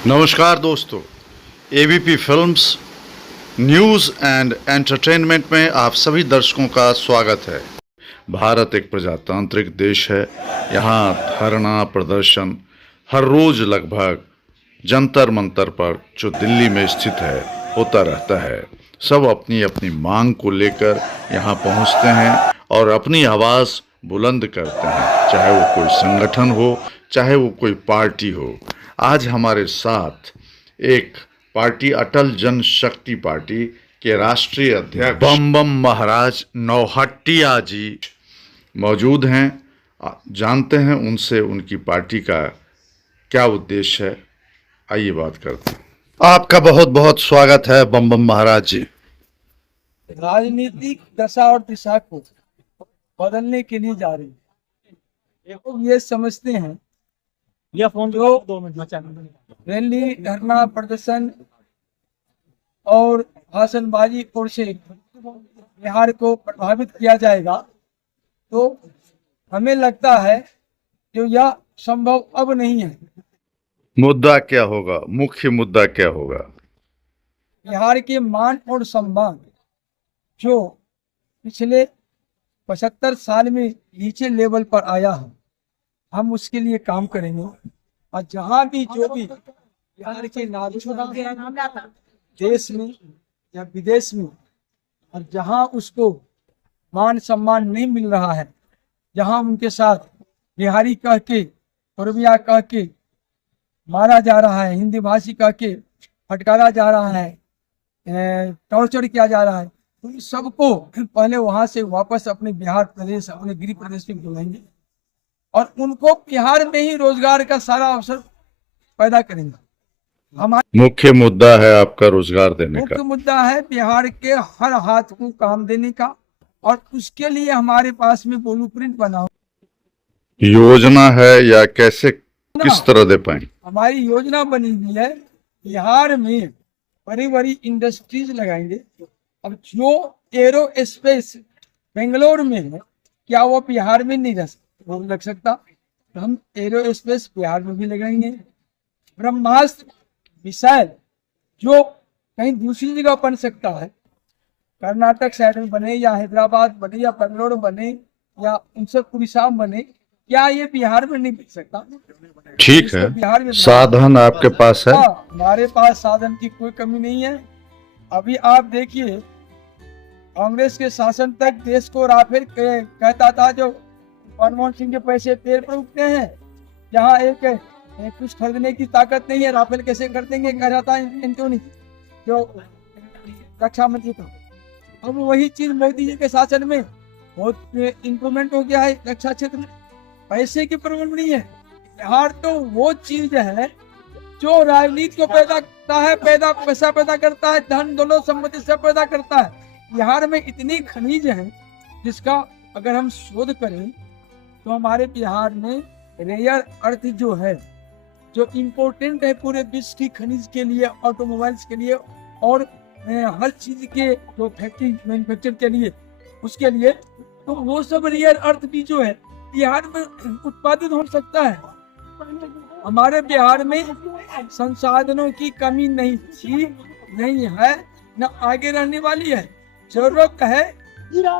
नमस्कार दोस्तों, ABP films news and entertainment में आप सभी दर्शकों का स्वागत है। भारत एक प्रजातांत्रिक देश है। यहाँ धरना प्रदर्शन हर रोज लगभग जंतर मंतर पर जो दिल्ली में स्थित है होता रहता है। सब अपनी अपनी मांग को लेकर यहाँ पहुँचते हैं और अपनी आवाज़ बुलंद करते हैं, चाहे वो कोई संगठन हो, चाहे वो कोई पार्टी हो। आज हमारे साथ एक पार्टी अटल जनशक्ति पार्टी के राष्ट्रीय अध्यक्ष बम बम महाराज नौहट्टिया जी मौजूद हैं। जानते हैं उनसे उनकी पार्टी का क्या उद्देश्य है। आइए बात करते हैं। आपका बहुत बहुत स्वागत है बम बम महाराज जी। राजनीतिक दशा और दिशा को बदलने के लिए जा रही है। ये समझते हैं यह फोन जो 2 मिनट बचा। रैली धरना प्रदर्शन और भाषणबाजी और से बिहार को प्रभावित किया जाएगा, तो हमें लगता है जो यह संभव अब नहीं है। मुद्दा क्या होगा, मुख्य मुद्दा क्या होगा? बिहार के मान और सम्मान जो पिछले 75 साल में नीचे लेवल पर आया है, हम उसके लिए काम करेंगे। और जहाँ भी जो भी बिहार के नागरिक देश में या विदेश में, और जहाँ उसको मान सम्मान नहीं मिल रहा है, जहाँ उनके साथ बिहारी कह के, उड़िया कह के मारा जा रहा है, हिंदी भाषी कह के फटकारा जा रहा है, टॉर्चर किया जा रहा है, तो इस सबको पहले वहां से वापस अपने बिहार प्रदेश, अपने गृह प्रदेश में बुलाएंगे और उनको बिहार में ही रोजगार का सारा अवसर पैदा करेंगे। हमारा मुख्य मुद्दा है आपका रोजगार देने का। मुख्य मुद्दा है बिहार के हर हाथ को काम देने का, और उसके लिए हमारे पास में ब्लूप्रिंट बना हो। योजना है या कैसे, किस तरह दे पाएंगे? हमारी योजना बनी हुई है, बिहार में बड़ी बड़ी इंडस्ट्रीज लगाएंगे। अब जो एरो स्पेस बेंगलोर में है, क्या वो बिहार में नहीं लग सकता? तो हम एरो स्पेस बिहार में भी लगाएंगे। ब्रह्मास्त्र मिसाइल जो कहीं दूसरी जगह बन सकता है, कर्नाटक साइड में बने या हैदराबाद बने या बेंगलोर बने या उनसे उड़ीसा बने, क्या ये बिहार में नहीं बन सकता? ठीक है, बिहार में साधन आपके पास है। हमारे पास साधन की कोई कमी नहीं है। अभी आप देखिए, कांग्रेस के शासन तक देश को राफेल कहता था, जो मनमोहन सिंह के पैसे पेड़ पर उगते हैं, जहाँ एक कुछ खरीदने की ताकत नहीं है, राफेल कैसे कर देंगे, कह रहा था एंटोनी जो रक्षा मंत्री था। अब वही चीज मोदी जी के शासन में बहुत इम्प्रूवमेंट हो गया है रक्षा क्षेत्र में। पैसे की प्रॉब्लम नहीं है। बिहार तो वो चीज है जो राजनीति को पैदा करता है, पैसा पैदा करता है, धन दौलत संपत्ति सब पैदा करता है। बिहार में इतनी खनिज है जिसका अगर हम शोध करें तो हमारे बिहार में रेयर अर्थ जो है, जो इम्पोर्टेंट है पूरे विश्व की खनिज के लिए, ऑटोमोबाइल्स के लिए और हर चीज के जो फैक्ट्री मैन्युफैक्चर के लिए, उसके लिए, तो वो सब रेयर अर्थ भी जो है बिहार में उत्पादित हो सकता है। हमारे बिहार में संसाधनों की कमी नहीं थी, नहीं है, न आगे रहने वाली है। जरूरत है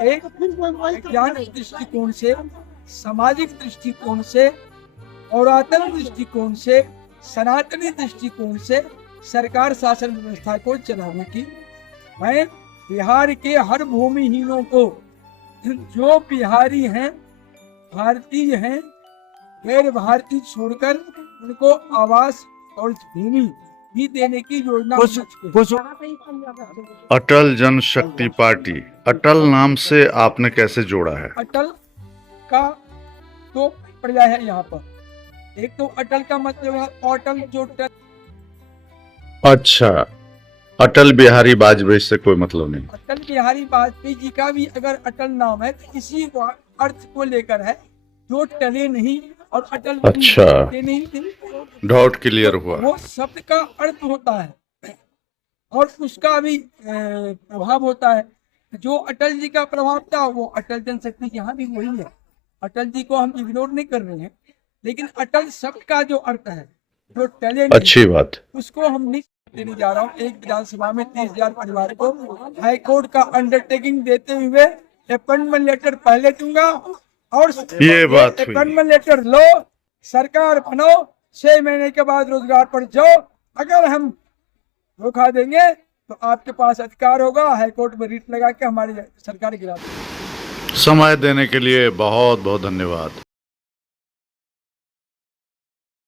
एक वैज्ञानिक दृष्टिकोण से, सामाजिक दृष्टिकोण से, पुरातन दृष्टिकोण से, सनातनी दृष्टिकोण से सरकार शासन व्यवस्था को चलाने की। मैं बिहार के हर भूमिहीनों को, जो बिहारी हैं, भारतीय हैं, गैर भारतीय छोड़कर उनको आवास और भूमि भी देने की योजना। अटल जनशक्ति पार्टी, अटल नाम से आपने कैसे जोड़ा है? अटल का तो पर्याय है यहाँ पर। एक तो अटल का मतलब है अटल, जो अच्छा, अटल बिहारी वाजपेयी से कोई मतलब नहीं। अटल बिहारी वाजपेयी जी का भी अगर अटल नाम है तो इसी अर्थ को लेकर है, जो टले नहीं और अटल अच्छा, नहीं, डाउट क्लियर हुआ। वो शब्द का अर्थ होता है और उसका भी प्रभाव होता है। जो अटल जी का प्रभाव था वो अटल जनशक्ति यहाँ भी वही है। अटल जी को हम इग्नोर नहीं कर रहे हैं, लेकिन अटल शब्द का जो अर्थ है जो टैलेंट है, अच्छी बात। उसको हम नहीं देने जा रहा हूँ। एक विधानसभा में 30,000 परिवार को हाईकोर्ट का अंडरटेकिंग देते हुए अपॉइंटमेंट लेटर पहले दूंगा और ये बात हुई। अपॉइंटमेंट लेटर लो, सरकार बनो, 6 महीने के बाद रोजगार पर जाओ। अगर हम धोखा देंगे तो आपके पास अधिकार होगा हाईकोर्ट में रिट लगा के हमारी सरकार गिरा दें। समय देने के लिए बहुत बहुत धन्यवाद।